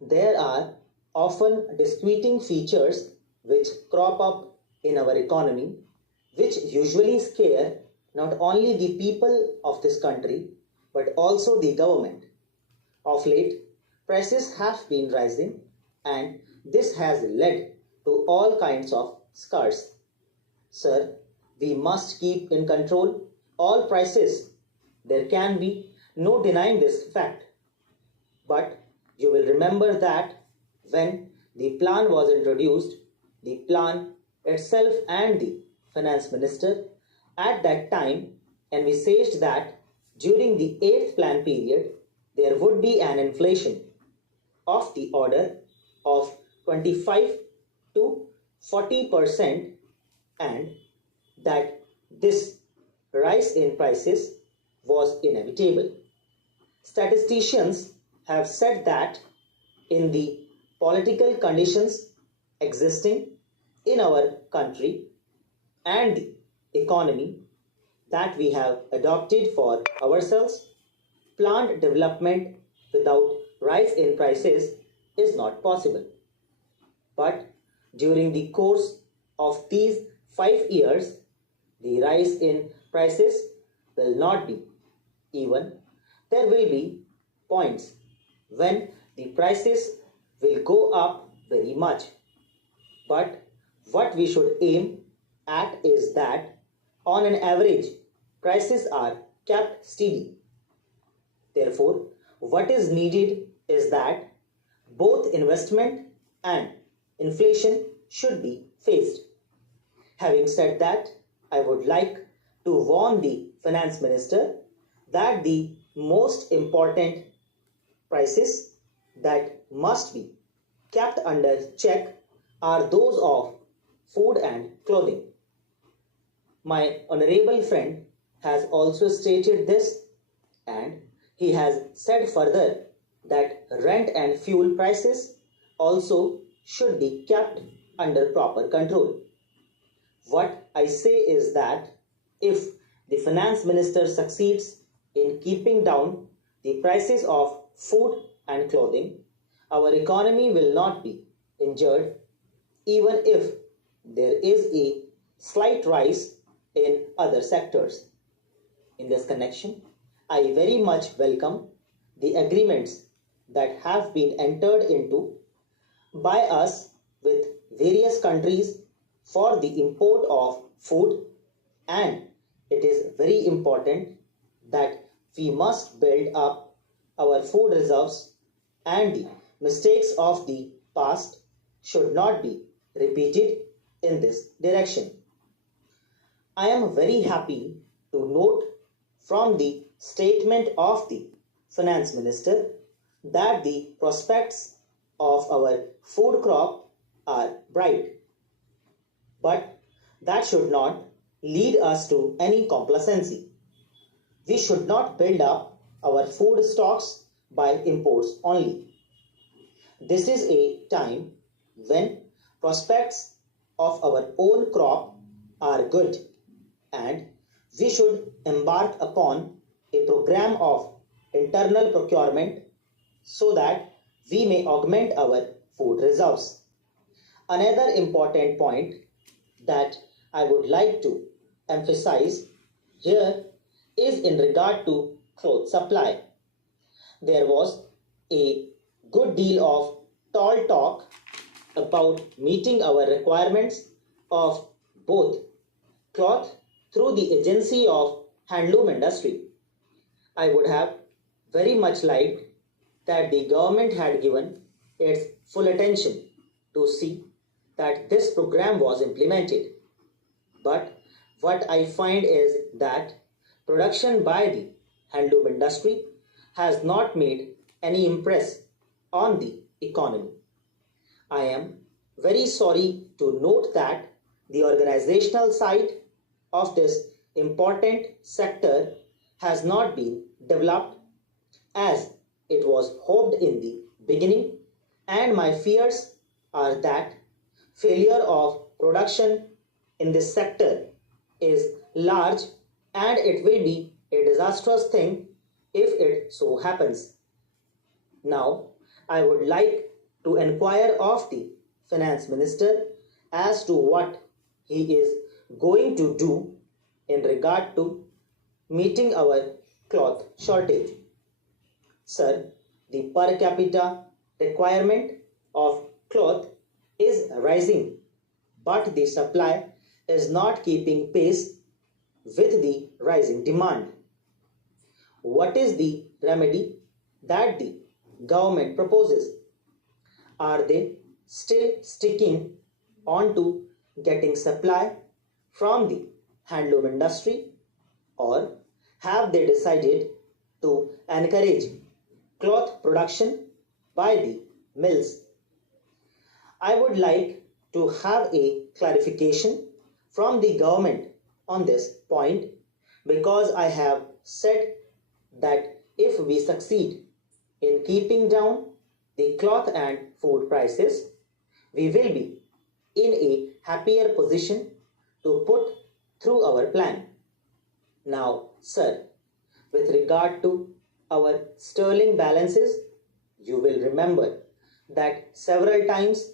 There are often disputing features which crop up in our economy, which usually scare not only the people of this country but also the government. Of late, prices have been rising, and this has led to all kinds of scares. Sir, we must keep in control all prices. There can be no denying this fact. But you will remember that when the plan was introduced, the plan itself and the finance minister at that time envisaged that during the 8th plan period there would be an inflation of the order of 25 to 40%, and that this rise in prices was inevitable. Statisticians have said that in the political conditions existing in our country and the economy that we have adopted for ourselves, planned development without rise in prices is not possible. But during the course of these 5 years, the rise in prices will not be. Even there will be points when the prices will go up very much. But what we should aim at is that on an average, prices are kept steady. Therefore, what is needed is that both investment and inflation should be faced. Having said that, I would like to warn the finance minister that the most important prices that must be kept under check are those of food and clothing. My honorable friend has also stated this, and he has said further that rent and fuel prices also should be kept under proper control. What I say is that if the finance minister succeeds in keeping down the prices of food and clothing, our economy will not be injured even if there is a slight rise in other sectors. In this connection, I very much welcome the agreements that have been entered into by us with various countries for the import of food, and it is very important that we must build up our food reserves, and the mistakes of the past should not be repeated in this direction. I am very happy to note from the statement of the finance minister that the prospects of our food crop are bright. But that should not lead us to any complacency. We should not build up our food stocks by imports only. This is a time when prospects of our own crop are good, and we should embark upon a program of internal procurement so that we may augment our food reserves. Another important point that I would like to emphasize here is in regard to cloth supply. There was a good deal of tall talk about meeting our requirements of both cloth through the agency of handloom industry. I would have very much liked that the government had given its full attention to see that this program was implemented. But what I find is that production by the handloom industry has not made any impress on the economy. I am very sorry to note that the organizational side of this important sector has not been developed as it was hoped in the beginning, and my fears are that failure of production in this sector is large, and it will be a disastrous thing if it so happens. Now, I would like to inquire of the finance minister as to what he is going to do in regard to meeting our cloth shortage. Sir, the per capita requirement of cloth is rising, but the supply is not keeping pace with the rising demand. What is the remedy that the government proposes? Are they still sticking on to getting supply from the handloom industry, or have they decided to encourage cloth production by the mills? I would like to have a clarification from the government on this point, because I have said that if we succeed in keeping down the cloth and food prices, we will be in a happier position to put through our plan. Now, sir, with regard to our sterling balances, you will remember that several times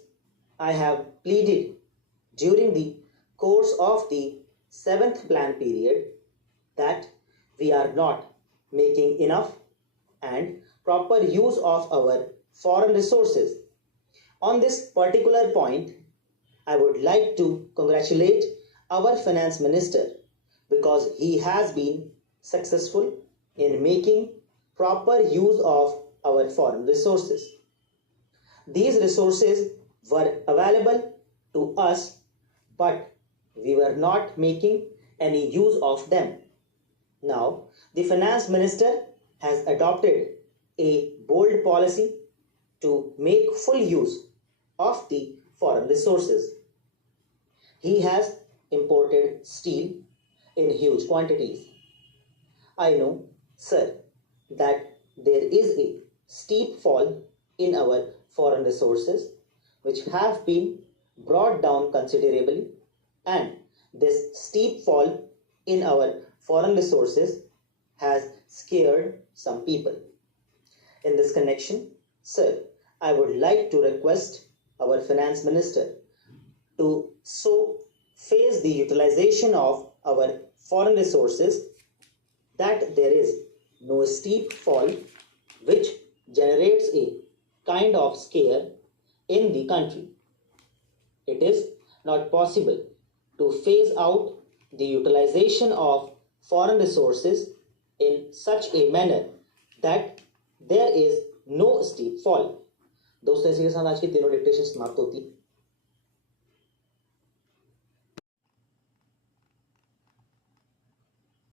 I have pleaded during the course of the 7th plan period that we are not making enough and proper use of our foreign resources. On this particular point, I would like to congratulate our finance minister, because he has been successful in making proper use of our foreign resources. These resources were available to us, but we were not making any use of them. Now, the finance minister has adopted a bold policy to make full use of the foreign resources. He has imported steel in huge quantities. I know, sir, that there is a steep fall in our foreign resources which have been brought down considerably, and this steep fall in our foreign resources has scared some people. In this connection, sir, I would like to request our finance minister to so phase the utilization of our foreign resources that there is no steep fall which generates a kind of scare in the country. It is not possible to phase out the utilization of foreign resources in such a manner that there is no steep fall. दोस्तों, इसी के साथ आज की तीनों dictation समाप्त होती